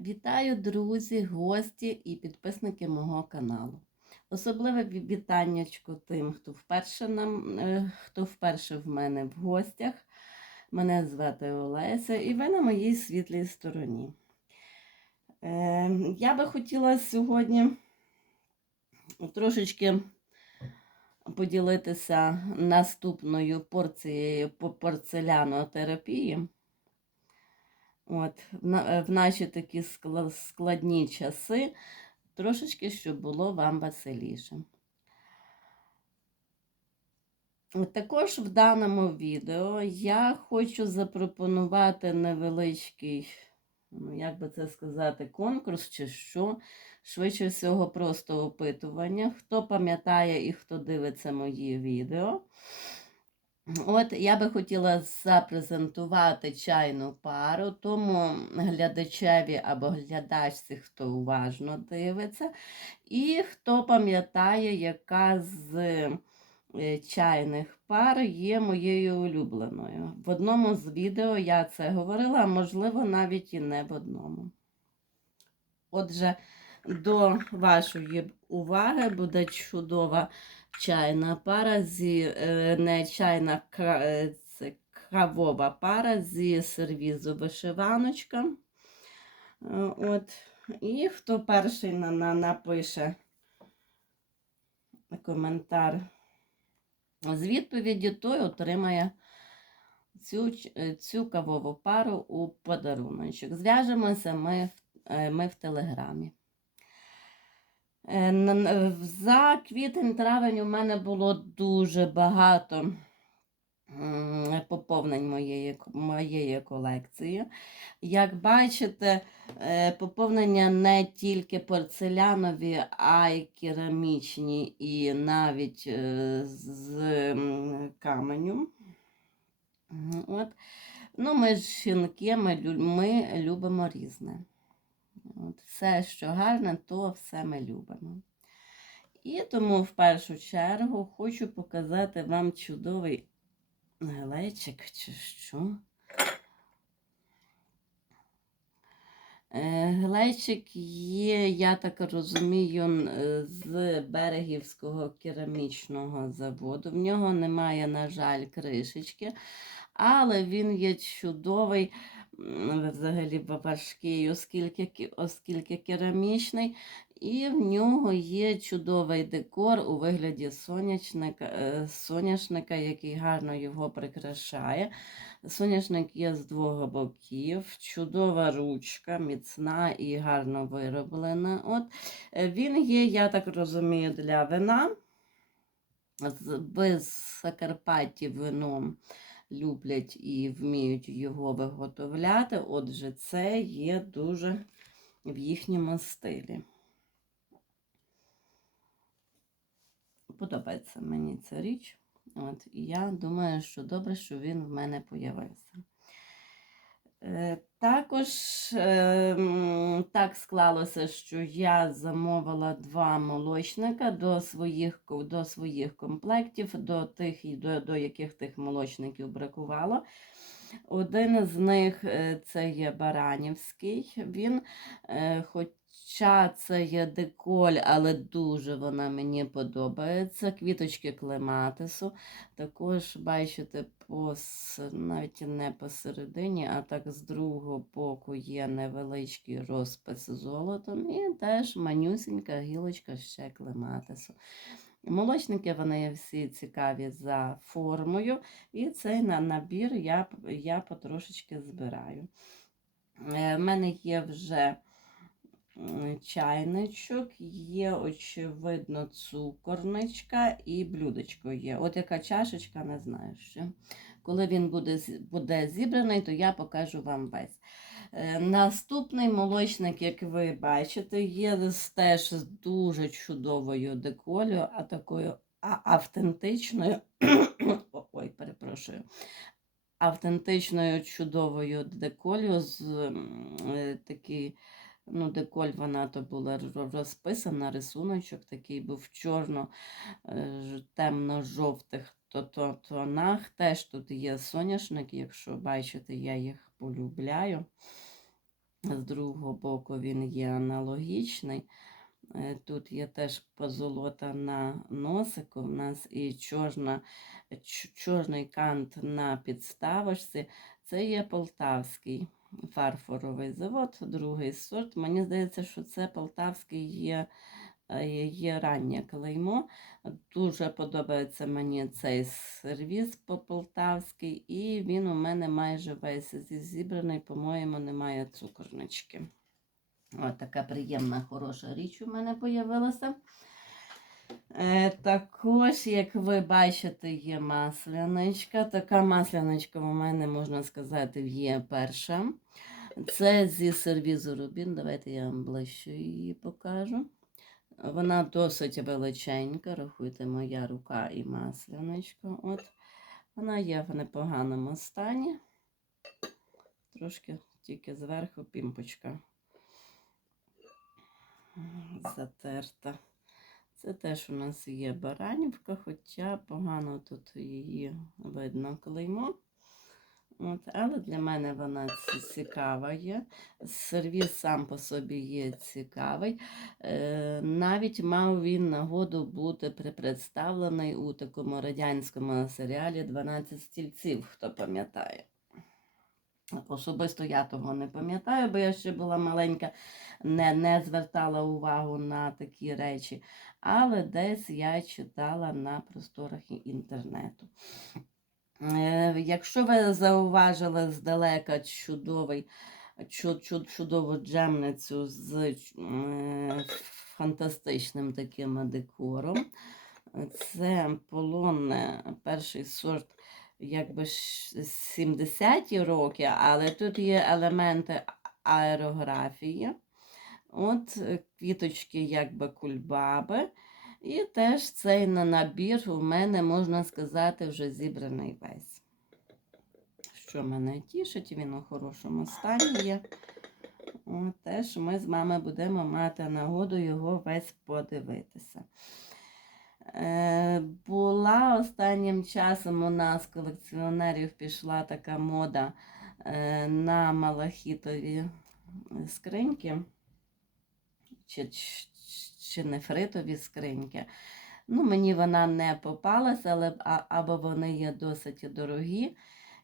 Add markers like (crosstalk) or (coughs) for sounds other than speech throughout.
Вітаю, друзі, гості і підписники мого каналу. Особливе ві- вітаннячко тим, хто вперше, нам, е, хто вперше в мене в гостях. Мене звати Олеся, і ви на моїй світлій стороні. Е, я би хотіла сьогодні трошечки поділитися наступною порцією по порцелянотерапії. От, в, наші такі складні часи, трошечки, щоб було вам веселіше. Також в даному відео я хочу запропонувати невеличкий, ну, як би це сказати, конкурс чи що. Швидше всього, просто опитування. Хто пам'ятає і хто дивиться мої відео. От я би хотіла запрезентувати чайну пару тому глядачеві або глядачці, хто уважно дивиться, і хто пам'ятає, яка з е, чайних пар є моєю улюбленою. В одному з відео я це говорила, а можливо, навіть і не в одному. Отже, до вашої уваги буде чудова чайна пара зі е, не чайна е, це кавова пара зі сервізу вишиваночка. Е, От. І хто перший на, на, напише коментар з відповіді, той отримає цю, цю кавову пару у подаруночок. Зв'яжемося ми, ми в телеграмі. Е, За квітень-травень у мене було дуже багато поповнень моєї, моєї колекції. Як бачите, е, поповнення не тільки порцелянові, а й керамічні, і навіть е, з каменю. От. Ну, ми жінки, ми, ми любимо різне. От, все, що гарне, то все ми любимо. І тому в першу чергу хочу показати вам чудовий глечик чи що. Е, Глечик є, я так розумію, е, з Берегівського керамічного заводу. В нього немає, на жаль, кришечки, але він є чудовий, взагалі важкий, оскільки, оскільки керамічний. І в нього є чудовий декор у вигляді сонячника, е, соняшника, який гарно його прикрашає. Соняшник є з двох боків, чудова ручка, міцна і гарно вироблена. От е, він є, я так розумію, для вина. Без Закарпатті вином люблять і вміють його виготовляти. Отже, це є дуже в їхньому стилі. Подобається мені ця річ. От, і я думаю, що добре, що він в мене появився. Е, Також е, так склалося, що я замовила два молочника до своїх, до своїх комплектів, до тих, до, до яких тих молочників бракувало. Один з них е, це є Баранівський. Він, е, хоча це є деколь, але дуже вона мені подобається. Квіточки клематису. Також, бачите, пос, навіть не посередині, а так з другого боку є невеличкий розпис золотом і теж манюсінька гілочка ще клематису. Молочники вони всі цікаві за формою, і цей на набір я, я потрошечки збираю. Е, В мене є вже чайничок, є, очевидно, цукорничка і блюдечко є. От яка чашечка, не знаю що. Коли він буде, буде зібраний, то я покажу вам весь. Е, Наступний молочник, як ви бачите, є теж з дуже чудовою деколю, а такою автентичною. (coughs) Ой, перепрошую. Автентичною чудовою деколю з е, такий, ну, деколь вона то була розписана, рисуночок такий був чорно, е, темно-жовтих то- то- тонах. Теж тут є соняшник, якщо бачите, я їх полюбляю. З другого боку він є аналогічний. Е, Тут є теж позолота на носику. У нас і чорна, чорний кант на підставочці. Це є полтавський фарфоровий завод, другий сорт. Мені здається, що це полтавський є, е, є раннє клеймо. Дуже подобається мені цей сервіс по-полтавський, і він у мене майже весь зібраний, по-моєму, немає цукорнички. От така приємна, хороша річ у мене появилася. Е, також, як ви бачите, є масляничка. Така масляничка у мене, можна сказати, є перша. Це зі сервізу Рубін. Давайте я вам ближче її покажу. Вона досить величенька, рахуйте, моя рука і масляничка. От. Вона є в непоганому стані. Трошки тільки зверху пімпочка затерта. Це теж у нас є баранівка, хоча погано тут її видно клеймо. От, але для мене вона цікава є. Сервіс сам по собі є цікавий. Е, навіть мав він нагоду бути представлений у такому радянському серіалі «12 стільців, хто пам'ятає. Особисто я того не пам'ятаю, бо я ще була маленька, не, не звертала увагу на такі речі. Але десь я читала на просторах інтернету. Е, Якщо ви зауважили здалека чудовий, чу- чу- чудову джемницю з е, фантастичним таким декором, це полонне перший сорт, якби ж 70-ті роки, але тут є елементи аерографії. От е, квіточки, якби кульбаби. І теж цей на набір у мене, можна сказати, вже зібраний весь. Що мене тішить, він у хорошому стані є. От, теж ми з мами будемо мати нагоду його весь подивитися. Е, була останнім часом у нас колекціонерів пішла така мода е, на малахітові скриньки чи, чи, нефритові скриньки. Ну, мені вона не попалася, але або вони є досить дорогі.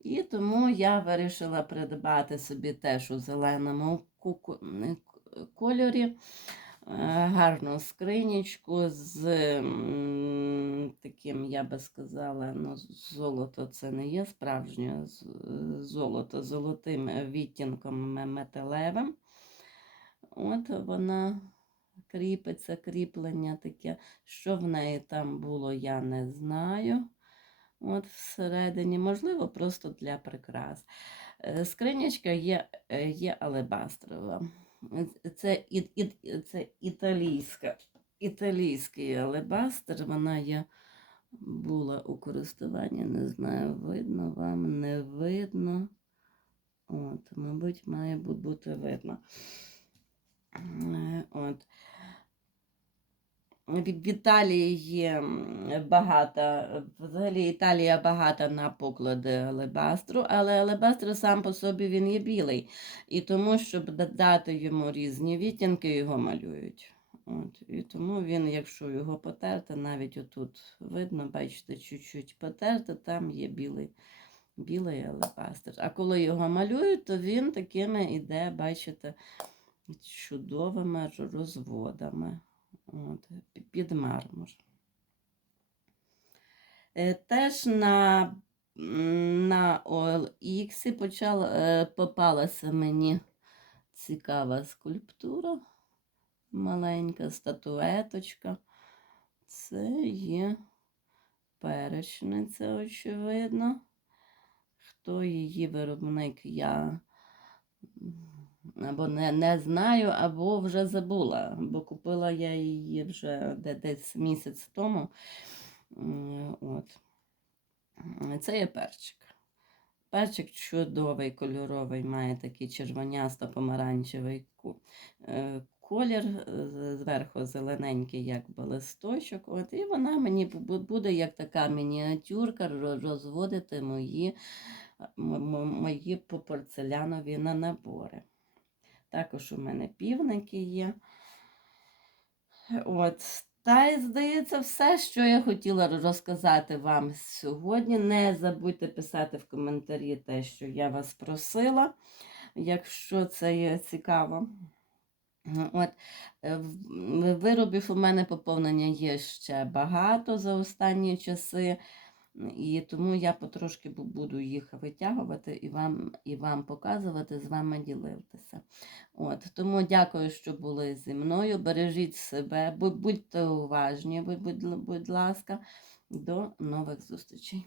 І тому я вирішила придбати собі теж у зеленому кольорі е, гарну скринічку з таким, я би сказала, ну, золото це не є справжнє золото, золотим відтінком металевим. От вона кріпиться, кріплення таке. Що в неї там було, я не знаю. От всередині, можливо, просто для прикрас. Е, Скринячка є, е, є алебастрова. Це, і, і, це італійська, італійський алебастр. Вона є, була у користуванні, не знаю, видно вам, не видно. От, мабуть, має бути видно. От. В в Італії є багато, взагалі Італія багата на поклади алебастру, але алебастр сам по собі він є білий. І тому, щоб додати йому різні відтінки, його малюють. От. І тому він, якщо його потерти, навіть отут видно, бачите, чуть-чуть потерти, там є білий, білий алебастр. А коли його малюють, то він такими іде, бачите, чудовими розводами. От, пі- під мармур. Е, Теж на, на OLX почала, е, попалася мені цікава скульптура, маленька статуеточка. Це є перечниця, очевидно. Хто її виробник, я або не, не знаю, або вже забула, бо купила я її вже десь місяць тому. От. Це є перчик. Перчик чудовий, кольоровий, має такий червонясто-помаранчевий е, колір, е, зверху зелененький, якби листочок. От, і вона мені буде як така мініатюрка розводити мої, мої порцелянові на набори. Також у мене півники є. От. Та й здається, все, що я хотіла розказати вам сьогодні. Не забудьте писати в коментарі те, що я вас просила, якщо це є цікаво. От, е, виробів у мене поповнення є ще багато за останні часи, і тому я потрошки буду їх витягувати і вам, і вам показувати, з вами ділитися. От, тому дякую, що були зі мною. Бережіть себе, будьте уважні, будь, будь, ласка. До нових зустрічей.